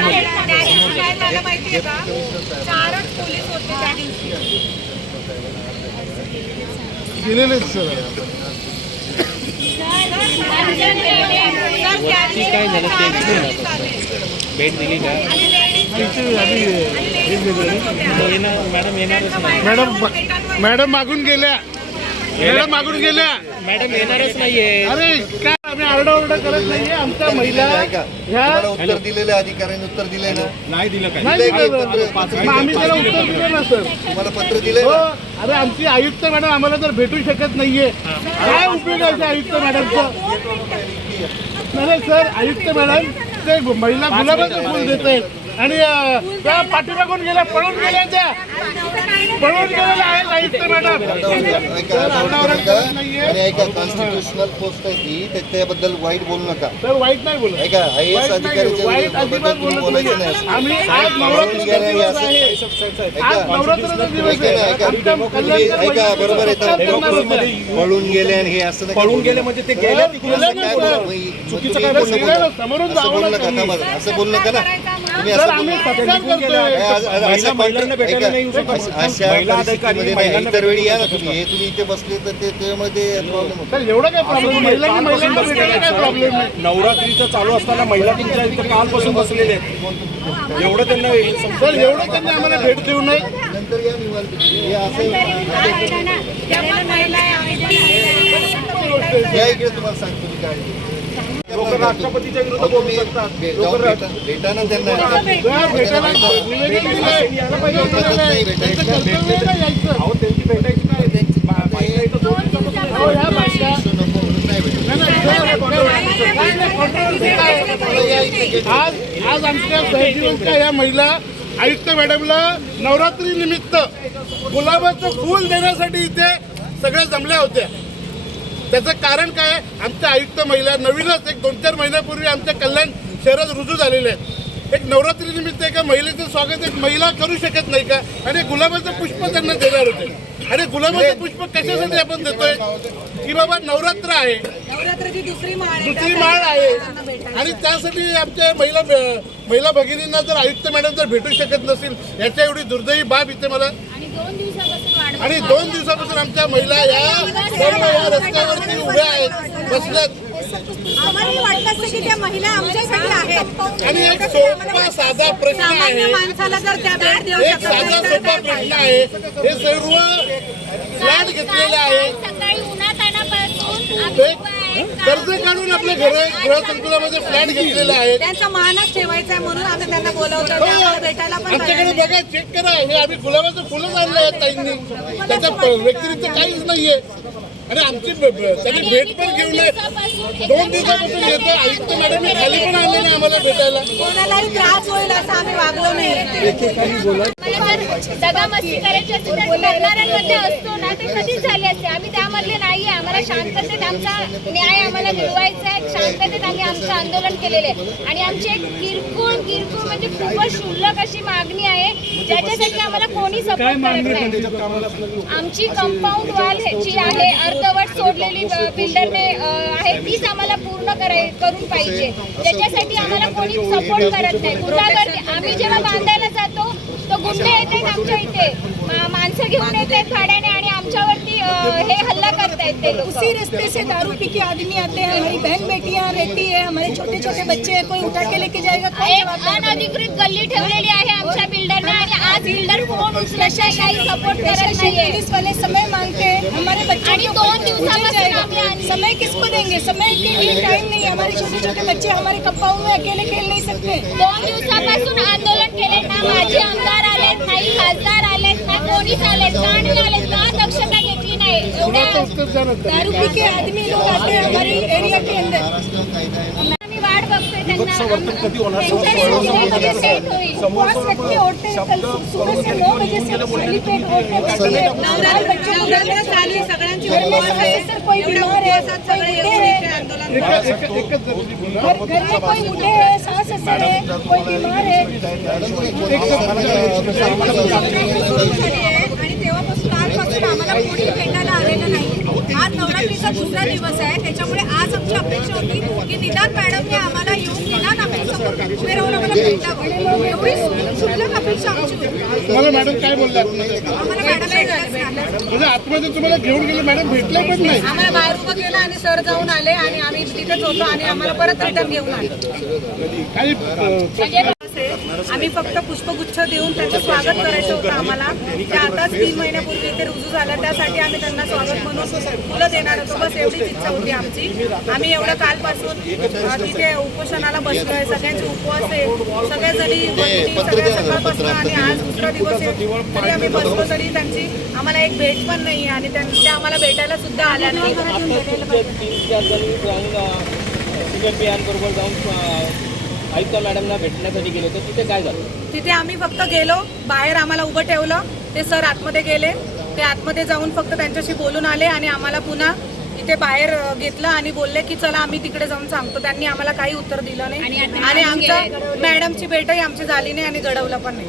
झालं माहितीये का? चारच पोलीस होते त्या दिवशी. गेलेलेच सर. काय झालं भेट दिली का? येणार मॅडम येणारच नाही मॅडम मॅडम मागून गेल्या. मॅडम मागून गेल्या. मॅडम येणारच नाहीये. अरे काय आम्ही आरडाओरडा करत नाहीये. आमच्या महिला ह्या तुम्हाला उत्तर दिलेलं आहे, अधिकाऱ्यांनी उत्तर दिलंय ना? नाही दिलं काय नाही दिलंय दिलं. की पत्र? मग आम्ही त्याला उत्तर दिलं ना सर? तुम्हाला पत्र दिलंय हो. ना अरे आमची आयुक्त मॅडम आम्हाला जर भेटू शकत नाहीये. काय उपयोग आहे त्या आयुक्त मॅडमचा? नाही सर आयुक्त मॅडम ते महिला गुलाबाचं फुल देत आहेत आणि अं, त्या पाठीमागून गेल्या पळून गेल्या त्या. पळून मॅडम. आणि ऐका कॉन्स्टिट्युशनल पोस्ट आहे ती त्या- त्याबद्दल वाईट बोलू नका सर वाईट नाही बोलत ऐका आय एस वाईट नाही अधिकाऱ्याच्या वाईट विरोधात अजिबात तुम्ही बोलत बोलायचं नाही नाही आम्ही आज पळून नवरात्रीचा गेल्या दिवस असं- आहे ऐका आज नवरात्रीचा दिवस ऐका ना, आहे ऐका. आमच्या तुम्ही कल्याणकर ऐका महिला बरोबर आहे पळून गेले आणि हे असं नका पळून बोलू. गेले म्हणजे ते गेले असं ना काय. बोलू? मग- मग तुम्ही नका. समोरून असं बोलू जावं नका लागतं. थांबा. असं बोलू नका ना असं आम्ही बोलू. सत्कार निघून गेल्या. करतोय आज- आज- महिला- अशा महिलांना भेटायला ऐका, नाही येऊ शकत. अशा- अशा महिला अधिकारी, परिस्थितीमध्ये नाही, महिलांना इतर वेळी या ना तुम्ही. हे तुम्ही इथे बसले तर ते त्यामुळे ते प्रॉब्लेम होतो. तर एवढं काय प्रॉब्लेम महिलांनी महिलांना भेटायला काय प्रॉब्लेम नाही. नवरात्रीचं चालू असताना महिला तुमच्या इथं कालपासून बसलेले आहेत. एवढं त्यांना सर एवढं त्यांनी आम्हाला भेट देऊ नये. नंतर या निवांत. हे असं या इकडे तुम्हाला सांगतो मी काय राष्ट्रपतीच्या विरुद्ध बोलू शकतात त्यांना त्यांचं भेटायची. इथं दोन नाही? आज आज आमच्या सहजीवनच्या या महिला आयुक्त मॅडमला नवरात्री निमित्त गुलाबाचं फूल देण्यासाठी इथे सगळ्या जमल्या होत्या त्याचं कारण काय आहे? आमच्या आयुक्त महिला नवीनच एक दोन चार महिन्यापूर्वी आमच्या कल्याण शहरात रुजू झालेले आहेत. एक नवरात्री निमित्त एका महिलेचं स्वागत एक महिला करू शकत नाही का? आणि गुलाबाचं पुष्प त्यांना देणार होते. आणि गुलाबाचं पुष्प कशासाठी आपण देतोय? की बाबा नवरात्र आहे. नवरात्राची दुसरी माळ आहे. दुसरी माळ आहे. आणि त्यासाठी आमच्या महिला महिला भगिनींना जर आयुक्त मॅडम जर भेटू शकत नसेल याच्या एवढी दुर्दैवी बाब इथे मला आणि दोन दिवसापासून आमच्या महिला या सर्व या रस्त्यावरती उभ्या आहेत बसल्यात. आम्हाला वाटत असतं की त्या महिला आमच्यासाठी आहेत. आणि एक सोपा साधा प्रश्न आहे. माणसाला जर त्या भेट देऊ एक साधा सोपा प्रश्न? आहे. हे सर्व फ्लॅट घेतलेले सकाळी ते कर्ज काढून आपल्या घर गृहसंकुलामध्ये फ्लॅट घेतलेले आहेत. त्यांचा मानच ठेवायचा आहे म्हणून आम्ही त्यांना बोलवतो ते आम्हाला भेटायला पण तयार आमच्याकडे. बघा चेक करा. हे आम्ही गुलाबाचं फुलंच आणलं आहे ताईंनी. त्याच्या प- व्यतिरिक्त काहीच नाहीये. आणि आमची ब- ब- त्यांनी भेट पण घेऊ नये दोन दिवसापासून येतो आयुक्त मॅडम खाली पण आले नाही आम्हाला भेटायला. कोणालाही त्रास होईल असं आम्ही वागलो नाही. दगामस्ती करायची असते तर करणाऱ्यांमध्ये असतो ना ते कधीच झाले असते आम्ही त्यामधले नाहीये आम्हाला शांततेत आमचा न्याय आम्हाला मिळवायचा आहे शांततेत आम्ही आमचं आंदोलन केलेलं आहे आणि आमची एक किरकोळ किरकोळ म्हणजे खूपच क्षुल्लक अशी मागणी आहे ज्याच्यासाठी आम्हाला कोणी सपोर्ट करत नाही आमची कंपाऊंड वाल जी आहे अर्धवट सोडलेली बिल्डरने आहे तीच आम्हाला पूर्ण कराय करून पाहिजे. त्याच्यासाठी आम्हाला कोणी सपोर्ट करत नाही. गुंडागर्दी आम्ही जेव्हा बांधायला तो गुंडे येत आहेत आमच्या इथे माणसं घेऊन येत भाड्याने आणि आमच्यावरती हे हल्ला करतायत ते लोक उसी रास्ते से दारू पी के आदमी आते हैं हमारी बहन बेटियां रहती है हमारे छोटे छोटे बच्चे हैं कोई उठा के लेके जाएगा? अनधिकृत गल्ली फ़ोन काही सपोर्ट करत नाहीये पुलिस वाले समय मांगते हैं हमारे बच्चों को दोन दिवसापासून जाएगा। आम्ही आणि- समय किसको देंगे? समय के लिए टाइम नहीं है। हमारे छोटे छोटे बच्चे हमारे कंपाउंड में अकेले खेल नहीं सकते। दोन दिवसापासून आंदोलन केले ना माझे आमदार आलेत नाही खासदार आलेत ना कोणीच आलेत का नाही आलेत का दक्षता घेतली नाही? एवढ्या दारू पी के आदमी लोग आते हैं हमारी एरिया के त्यांना वर्तन कधी होणार? त्यांच्या रस्त्यामध्ये सेट होईल उपवास रख के उठते हैं कल सुबह से नौ बजे से सेलिब्रेट होते बैठे हैं बाल बच्चों को नवरात्र चालू आहे, सगळ्यांची घर में उपवास आहे. सदस्य कोई एवढ्या बीमार है उपवासात कोई सगळे बूढ़े येऊन हैं इथे आंदोलन एकच एकच एकच जरुरी बोला. घर घर में कोई बूढ़े है सास ससुर है कोई बीमार है सुरू झाली आहे आणि तेव्हापासून कालपासून आम्हाला कोणी भेटायला आलेलं नाही आज नवरात्रीचा दुसरा दिवस आहे. त्याच्यामुळे आज आमची अपेक्षा होती की निदान मॅडमने आम्हाला येऊन निदान आपल्यासमोर उभे राहून आम्हाला भेटावं एवढी शुल्लक अपेक्षा आमची होती. तुम्हाला मॅडम काय बोललात आम्हाला मॅडम म्हणजे आतमध्ये तुम्हाला घेऊन गेले मॅडम भेटले पण नाही. आम्हाला बाहेर उभं केलं आणि सर जाऊन आले आणि आम्ही तिथेच होतो आणि आम्हाला परत रिटर्न घेऊन आले. काही आम्ही फक्त पुष्पगुच्छ देऊन त्यांचं स्वागत करायचं होतं आम्हाला. त्या आताच तीन महिन्यापूर्वी इथे रुजू झालं त्यासाठी आम्ही त्यांना स्वागत म्हणून फुलं देणार होतो. बस एवढीच इच्छा होती आमची. आम्ही एवढं कालपासून तिथे उपोषणाला बसलोय सगळ्यांचे उपवास आहे. सगळ्याजणी सगळ्या सकाळपासून आणि आज दुसरा दिवस आहे. तरी आम्ही बसलो तरी त्यांची आम्हाला एक भेट पण नाही आणि त्यांच्या आम्हाला भेटायला सुद्धा आल्या नाही. तीन चार जणी जाऊन आयुक्त मॅडमना भेटण्यासाठी गेले होते तिथे काय झालं? तिथे आम्ही फक्त गेलो बाहेर आम्हाला उभं ठेवलं ते सर आतमध्ये गेले ते आतमध्ये जाऊन फक्त त्यांच्याशी बोलून आले आणि आम्हाला पुन्हा इथे बाहेर घेतलं आणि बोलले की चला आम्ही तिकडे जाऊन सांगतो. त्यांनी आम्हाला काही उत्तर दिलं नाही. आणि आमचं मॅडमची भेटही आमची झाली नाही आणि घडवलं पण नाही.